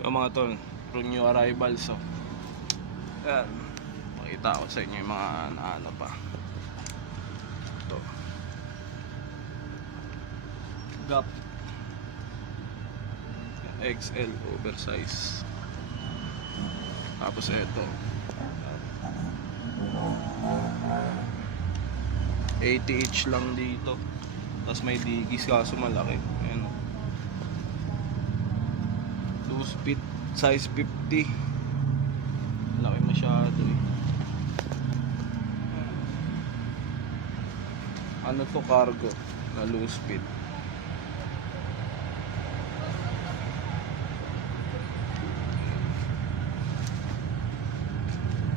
Yung mga tol, new arrivals. So yan, makita ko sa inyo yung mga ano pa. Ito Gap XL oversize. Tapos ito 80 each lang dito. Tapos may digis kaso malaki. Ayan, loose fit size 50. Laki masyado eh. Ano to, cargo na loose fit.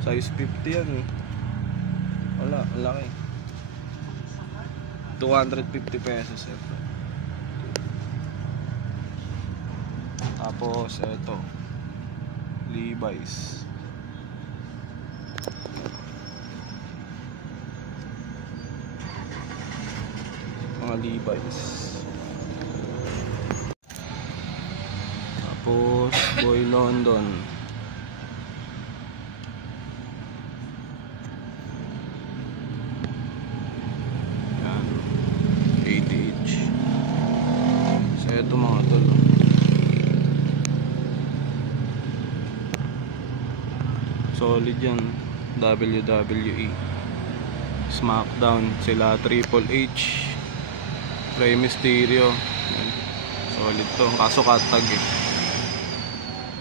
Size 50 yan eh. Wala, laki. 250 pesos ito. Tapos ito Levi's. Mga Levi's. Tapos Boy London. Yan, 80 each. So ito mga tol, solid yan. WWE SmackDown sila, Triple H, Rey Mysterio. Yan, solid to, kaso katag eh,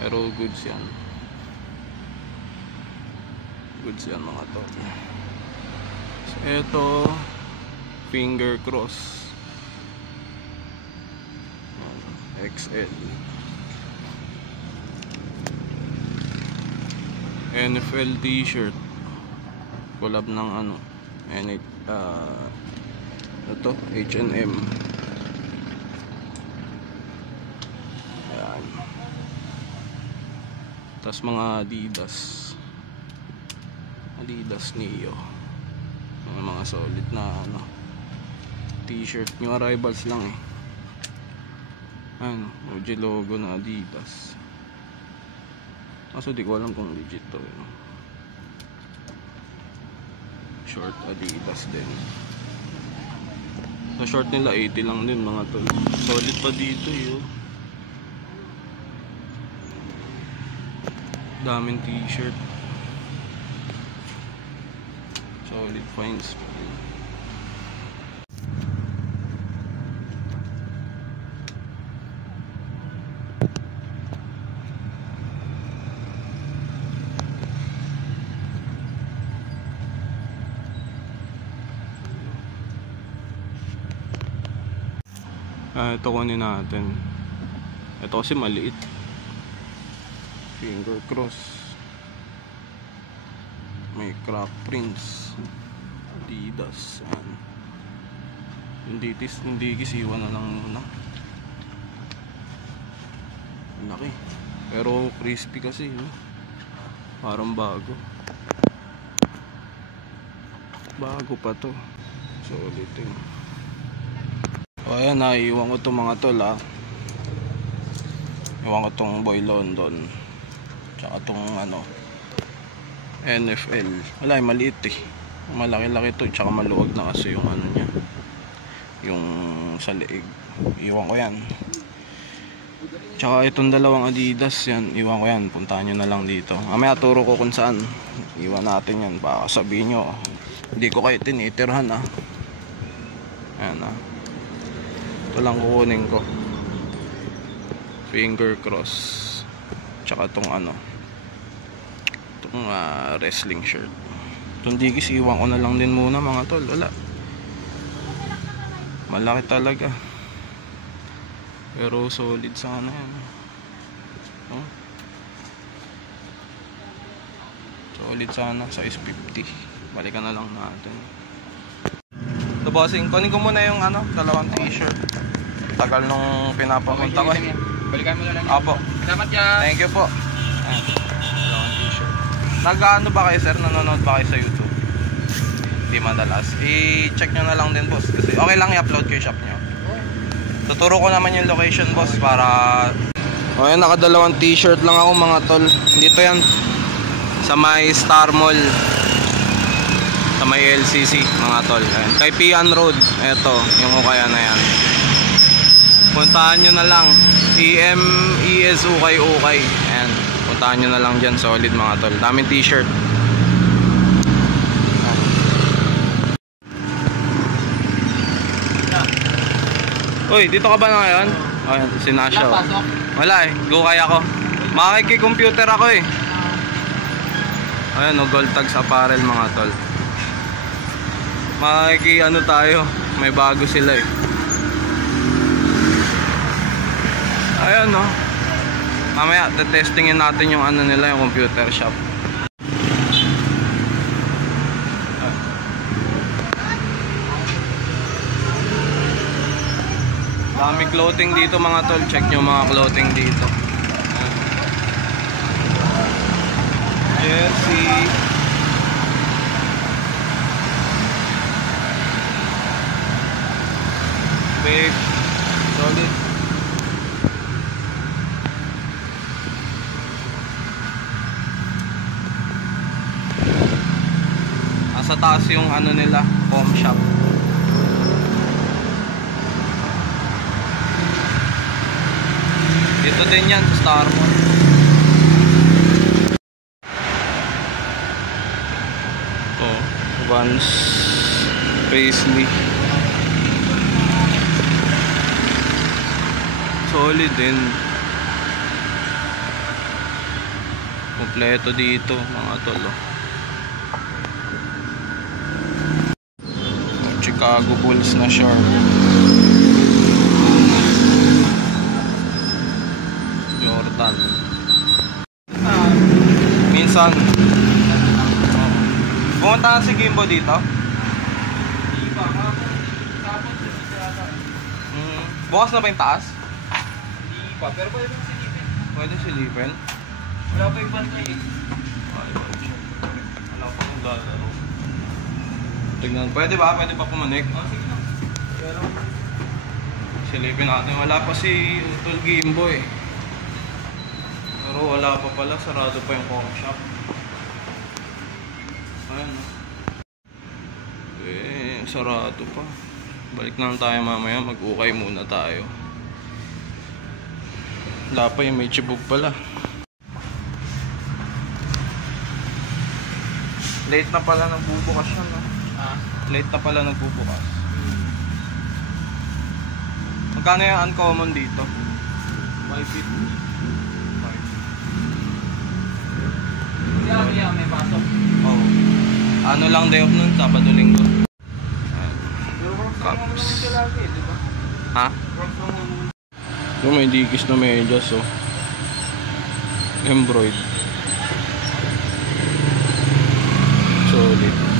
pero goods yan. Goods yan mga to. So ito Finger Cross XL. NFL t-shirt, collab ng ano, ito H&M. Ayan. Tapos mga Adidas Neo, mga solid na ano t-shirt. New arrivals lang eh. Ano, OG logo na Adidas. Kaso di ko alam kung legit to eh. Short Adidas din. Sa short nila 80 lang din mga tol. Solid pa dito eh. Daming t-shirt. Solid finds pa din. Ito kunin natin. Ito kasi maliit. Finger Cross. May crack prints. Adidas. Yung digis iwan na lang muna. Laki. Pero crispy kasi. Parang bago. Bago pa to. Solid eh. O ayan, naiiwan ko itong mga tol ha. Iwan ko itong Boy London. Tsaka itong ano NFL. Wala, maliit eh. Malaki-laki ito. Tsaka maluwag na kasi yung ano nya, yung sa leeg. Iwan ko yan. Tsaka itong dalawang Adidas yan, iwan ko yan. Puntahan nyo na lang dito. Mamaya turo ko kung saan. Iwan natin yan. Baka sabihin nyo hindi ko kayo tinitirhan ha. Ayan ha. Ito lang kukunin ko. Finger Cross. Tsaka itong ano, itong wrestling shirt. Itong digis iwan ko na lang din muna mga tol. Wala, malaki talaga. Pero solid sana yan. Solid sana. Size 50. Balikan na lang natin. So bossing, kunin ko muna yung ano, dalawang t-shirt. Tagal nung pinapapunta ko. Balikan mo na lang. Apo. Salamat yan. Thank you po. Ayan, dalawang t-shirt. Nag-ano ba kayo sir? Nanonood ba kayo sa YouTube? Hindi madalas. I-check nyo na lang din boss. Kasi okay lang i-upload ko yung shop nyo. Tuturo ko naman yung location boss para... O Ayan, nakadalawang t-shirt lang ako mga tol. Dito yan. Sa may Star Mall. Sa may LCC mga tol. Ayan. Kay Pian Road. Ito, yung Ukay na yan. Puntahan nyo na lang. EMES Ukay. Ayan. Puntahan nyo na lang dyan. Solid mga tol. Daming t-shirt. Uy, dito ka ba na ngayon? Ayan, si Nasha. Wala eh, Ukay ako. Makikicomputer ako eh. Ayan o, Gold Tags Apparel mga tol. Ano tayo, may bago sila eh. Ayan o. Mamaya, testingin natin yung ano nila, yung computer shop. Dami clothing dito mga tol. Check nyo mga clothing dito. Jersey. Big. Solid. Nasa taas yung ano nila, home shop. Dito din yan sa Star Mall. Ito, Vans Paisley. Solid din. Kompleto dito mga tolo. Chicago Bulls na shirt. Minsan pumunta na si Gimbo dito. Bukas na ba yung taas? Hindi pa, pero pwede mong silipin. Pwede silipin. Wala pa yung bantay eh. Wala pa kung lalaro. Tignan, pwede ba? Pwede pa pumanik? Sige na. Silipin natin. Wala pa si Utol Gimbo eh. Pero wala pa pala, sarado pa yung coffee shop. Ayan. Sarado pa. Balik na lang tayo mamaya, mag-ukay muna tayo. Wala pa yung may chibog pala. Late na pala nagbubukas siya, no? Late na pala nagbubukas. Magkano yung uncommon dito? 550. Yeah, may pasok. Oo. Ano lang day off nun? Sabado Linggo. Pero work from home naman siya lagi, di ba? Ha? Work from home. Yung may dikis na medyas, oh. Embroid. Solid.